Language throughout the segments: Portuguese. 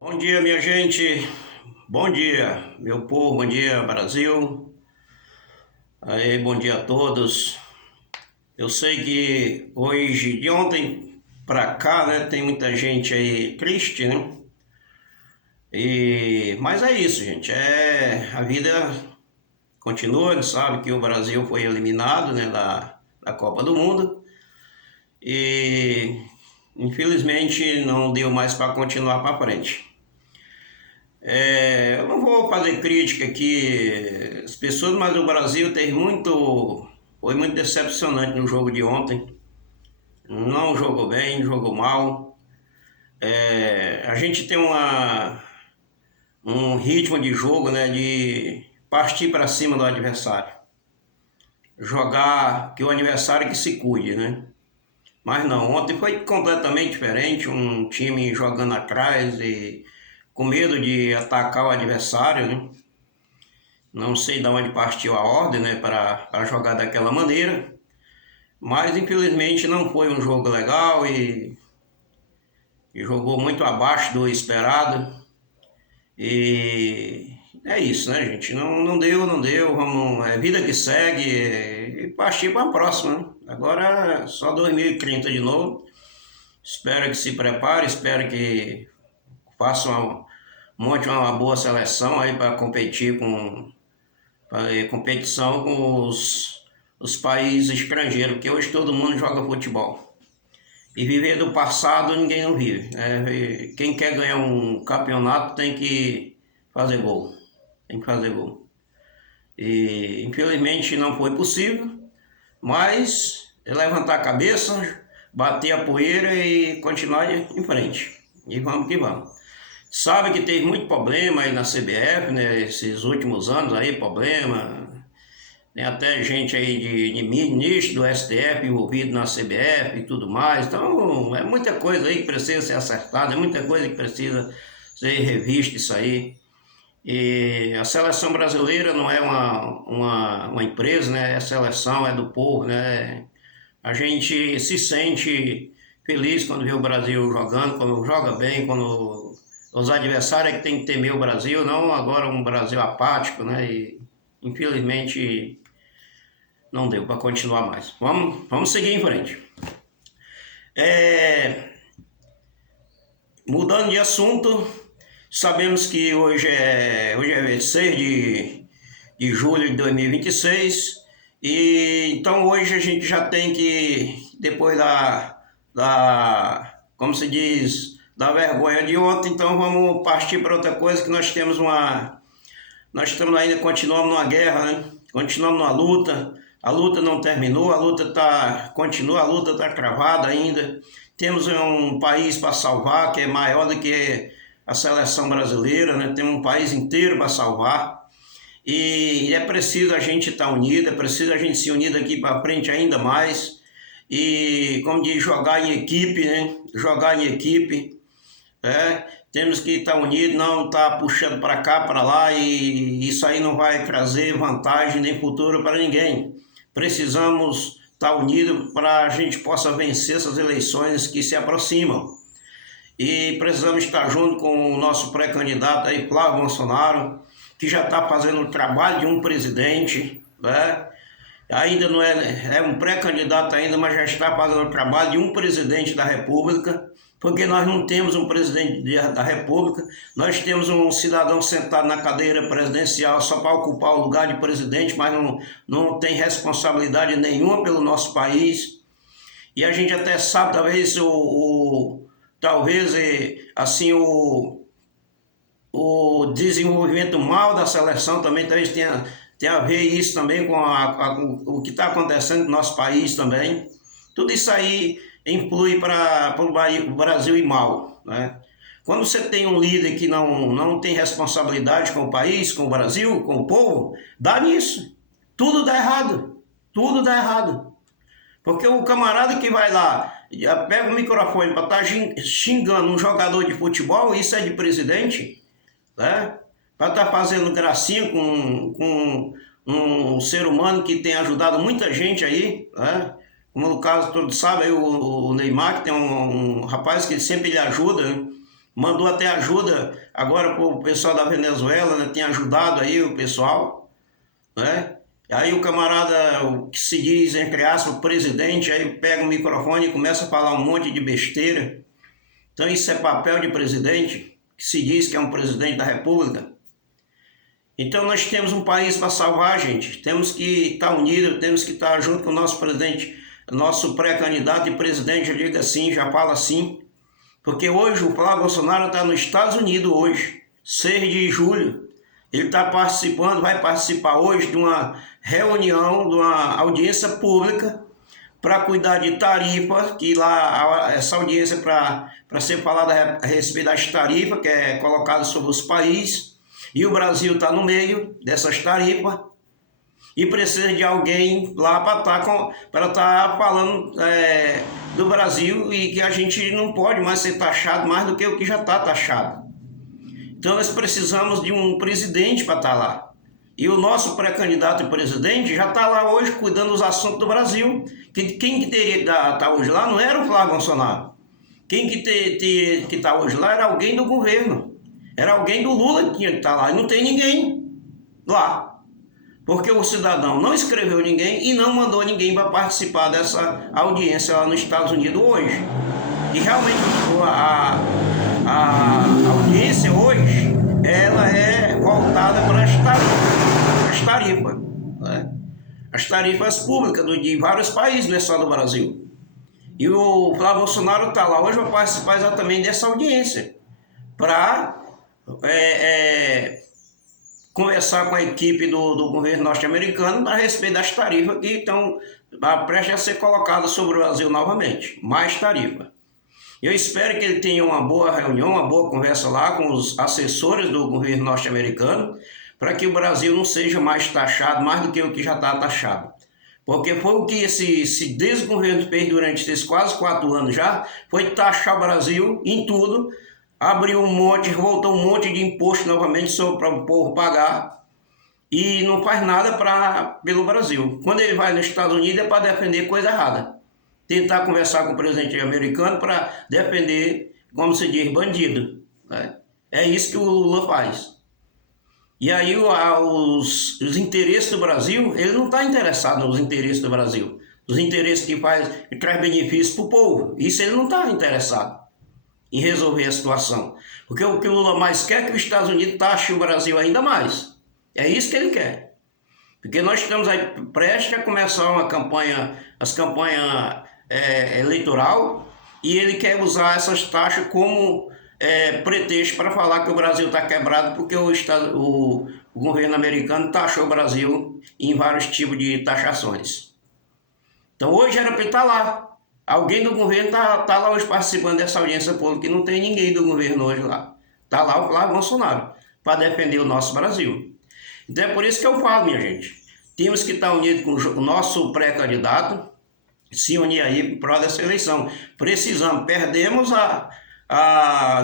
Bom dia, minha gente. Bom dia, meu povo. Bom dia, Brasil. Aí, bom dia a todos. Eu sei que hoje, de ontem pra cá, né, tem muita gente aí triste, né? Mas é isso, gente. A vida continua. A gente sabe que o Brasil foi eliminado, né, da Copa do Mundo e infelizmente não deu mais para continuar para frente. Eu não vou fazer crítica aqui às pessoas, mas o Brasil foi muito decepcionante no jogo de ontem. Não jogou bem, jogou mal. A gente tem um ritmo de jogo, né, de partir para cima do adversário. Jogar, que o adversário que se cuide, né? Mas não, ontem foi completamente diferente, um time jogando atrás e com medo de atacar o adversário, né? Não sei de onde partiu a ordem, né, para jogar daquela maneira, mas infelizmente não foi um jogo legal e jogou muito abaixo do esperado. E é isso, né, gente? Não deu, vamos, é vida que segue e partir para a próxima, né? Agora é só 2030 de novo. Espero que se prepare, espero que faça monte uma boa seleção aí para competir competição com os países estrangeiros, porque hoje todo mundo joga futebol. E viver do passado ninguém não vive. Quem quer ganhar um campeonato tem que fazer gol. Tem que fazer gol. E infelizmente não foi possível, mas é levantar a cabeça, bater a poeira e continuar em frente. E vamos que vamos. Sabe que teve muito problema aí na CBF, né? Esses últimos anos aí, problema. Tem até gente aí de ministro do STF envolvido na CBF e tudo mais. Então, é muita coisa aí que precisa ser acertada, é muita coisa que precisa ser revista isso aí. E a seleção brasileira não é uma empresa, né? A seleção é do povo, né? A gente se sente feliz quando vê o Brasil jogando, quando joga bem, quando os adversários é que tem que temer o Brasil, não agora um Brasil apático, né? E infelizmente não deu para continuar mais. Vamos seguir em frente. Mudando de assunto, sabemos que hoje é 6 de julho de 2026 e então hoje a gente já tem que, depois como se diz, da vergonha de ontem, então vamos partir para outra coisa que nós estamos ainda, continuamos numa guerra, né? Continuamos numa luta. A luta não terminou, continua, a luta está travada ainda. Temos um país para salvar que é maior do que a seleção brasileira, né? Temos um país inteiro para salvar. E é preciso a gente estar unido, é preciso a gente se unir daqui para frente ainda mais. E, como diz, jogar em equipe, né? Jogar em equipe. Temos que estar unidos, não estar puxando para cá, para lá, e isso aí não vai trazer vantagem nem futuro para ninguém. Precisamos estar unidos para a gente possa vencer essas eleições que se aproximam. E precisamos estar junto com o nosso pré-candidato aí, Flávio Bolsonaro, que já está fazendo o trabalho de um presidente, né? Ainda não é um pré-candidato ainda, mas já está fazendo o trabalho de um presidente da República, porque nós não temos um presidente da República, nós temos um cidadão sentado na cadeira presidencial só para ocupar o lugar de presidente, mas não tem responsabilidade nenhuma pelo nosso país. E a gente até sabe, talvez assim, o desenvolvimento mal da seleção também talvez tenha a ver isso também com o que está acontecendo no nosso país também. Tudo isso aí influi para o Brasil ir mal, né? Quando você tem um líder que não tem responsabilidade com o país, com o Brasil, com o povo, dá nisso. Tudo dá errado. Tudo dá errado. Porque o camarada que vai lá, pega o microfone para estar xingando um jogador de futebol, isso é de presidente, né? Para estar fazendo gracinha com um ser humano que tem ajudado muita gente aí, né? Como no caso, todos sabem, aí o Neymar, que tem um rapaz que sempre lhe ajuda, né? mandou até ajuda agora para o pessoal da Venezuela, né? Tem ajudado aí o pessoal, né? Aí o camarada, o que se diz, entre aspas, o presidente, aí pega o microfone e começa a falar um monte de besteira. Então isso é papel de presidente, que se diz que é um presidente da República. Então nós temos um país para salvar, gente. Temos que estar unidos, temos que estar junto com o nosso presidente, nosso pré-candidato e presidente, já diga assim, já fala assim. Porque hoje o Flávio Bolsonaro está nos Estados Unidos hoje, 6 de julho. Ele está participando, vai participar hoje de uma reunião, de uma audiência pública para cuidar de tarifa, que lá essa audiência para ser falada a respeito das tarifas, que é colocada sobre os países, e o Brasil está no meio dessas tarifas, e precisa de alguém lá para estar falando do Brasil, e que a gente não pode mais ser taxado mais do que o que já está taxado. Então nós precisamos de um presidente para estar lá. E o nosso pré-candidato e presidente já está lá hoje cuidando dos assuntos do Brasil. Quem que teria que estar hoje lá não era o Flávio Bolsonaro. Quem que teria que estar hoje lá era alguém do governo. Era alguém do Lula que tinha que estar lá. E não tem ninguém lá. Porque o cidadão não escreveu ninguém e não mandou ninguém para participar dessa audiência lá nos Estados Unidos hoje. E realmente a audiência hoje, ela é voltada para as tarifas, né? As tarifas públicas de vários países, não é só do Brasil. E o Flávio Bolsonaro está lá hoje para participar exatamente dessa audiência, para conversar com a equipe do governo norte-americano a respeito das tarifas que estão prestes a ser colocadas sobre o Brasil novamente, mais tarifa. Eu espero que ele tenha uma boa reunião, uma boa conversa lá com os assessores do governo norte-americano, para que o Brasil não seja mais taxado, mais do que o que já está taxado. Porque foi o que esse desgoverno fez durante esses quase 4 anos já, foi taxar o Brasil em tudo, abriu um monte, voltou um monte de imposto novamente para o povo pagar, e não faz nada pelo Brasil. Quando ele vai nos Estados Unidos é para defender coisa errada. Tentar conversar com o presidente americano para defender, como se diz, bandido, né? É isso que o Lula faz. E aí os interesses do Brasil, ele não está interessado nos interesses do Brasil. Os interesses que traz benefícios para o povo. Isso ele não está interessado em resolver a situação. Porque o que o Lula mais quer é que os Estados Unidos taxem o Brasil ainda mais. É isso que ele quer. Porque nós estamos aí prestes a começar as campanhas eleitoral, e ele quer usar essas taxas como pretexto para falar que o Brasil está quebrado, porque o governo americano taxou o Brasil em vários tipos de taxações. Então hoje era para ele estar lá. Alguém do governo está lá hoje participando dessa audiência pública, e não tem ninguém do governo hoje lá. Está lá o Flávio Bolsonaro para defender o nosso Brasil. Então é por isso que eu falo, minha gente, temos que estar unidos com o nosso pré-candidato, se unir aí em prol dessa eleição. Precisamos, perdemos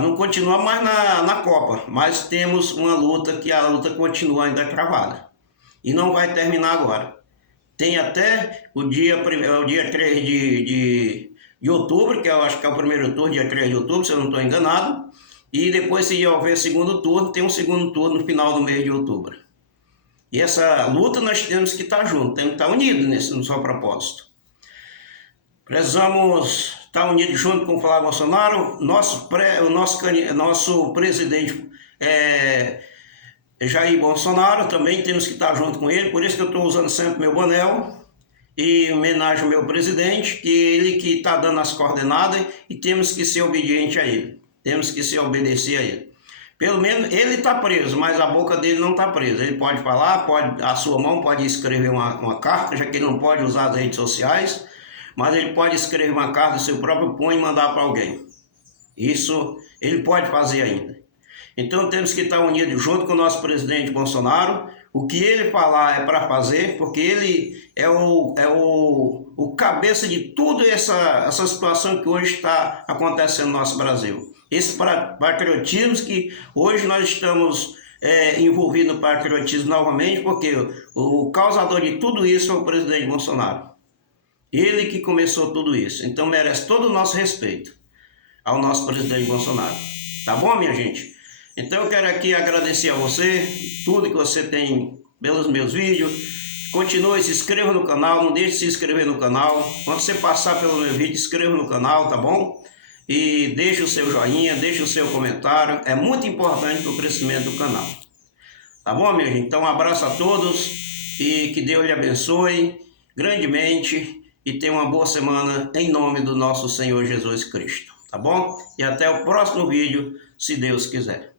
não continuamos mais na Copa, mas temos uma luta que a luta continua ainda travada. E não vai terminar agora. Tem até o dia 3 de outubro, que eu acho que é o primeiro turno, dia 3 de outubro, se eu não estou enganado. E depois, se houver segundo turno, tem um segundo turno no final do mês de outubro. E essa luta nós temos que estar juntos, temos que estar unidos no seu propósito. Precisamos estar unidos junto com o Flávio Bolsonaro. O nosso presidente Jair Bolsonaro, também temos que estar junto com ele. Por isso que eu estou usando sempre meu boné, e homenagem ao meu presidente, que ele que está dando as coordenadas, e temos que ser obedientes a ele. Temos que se obedecer a ele. Pelo menos ele está preso, mas a boca dele não está presa. Ele pode falar, a sua mão pode escrever uma carta, já que ele não pode usar as redes sociais, mas ele pode escrever uma carta do seu próprio punho e mandar para alguém. Isso ele pode fazer ainda. Então temos que estar unidos junto com o nosso presidente Bolsonaro. O que ele falar é para fazer, porque ele é o cabeça de toda essa situação que hoje está acontecendo no nosso Brasil. Esse patriotismo que hoje nós estamos envolvidos no patriotismo novamente, porque o causador de tudo isso é o presidente Bolsonaro. Ele que começou tudo isso. Então merece todo o nosso respeito ao nosso presidente Bolsonaro. Tá bom, minha gente? Então eu quero aqui agradecer a você, tudo que você tem pelos meus vídeos. Continue, se inscreva no canal, não deixe de se inscrever no canal. Quando você passar pelo meu vídeo, inscreva no canal, tá bom? E deixe o seu joinha, deixe o seu comentário. É muito importante para o crescimento do canal. Tá bom, minha gente? Então um abraço a todos e que Deus lhe abençoe grandemente e tenha uma boa semana em nome do nosso Senhor Jesus Cristo. Tá bom? E até o próximo vídeo, se Deus quiser.